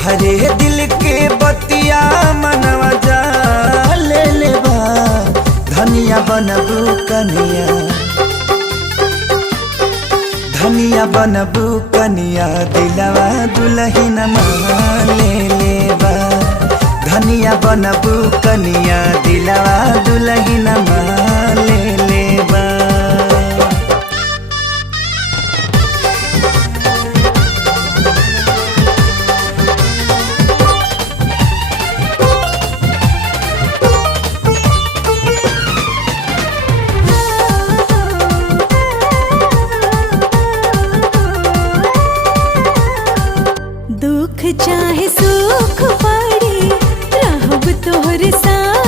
तोहरे दिल के बतिया मनवा जा ले लेबा धनिया बनबू कनिया, धनिया बनबू कनिया दिलवा दुल्हन ले लेबा, धनिया बनबू कनिया दिलवा दुल्हन ले लेबा। दुख चाहे सुख पड़ी रहब तोहर साथ।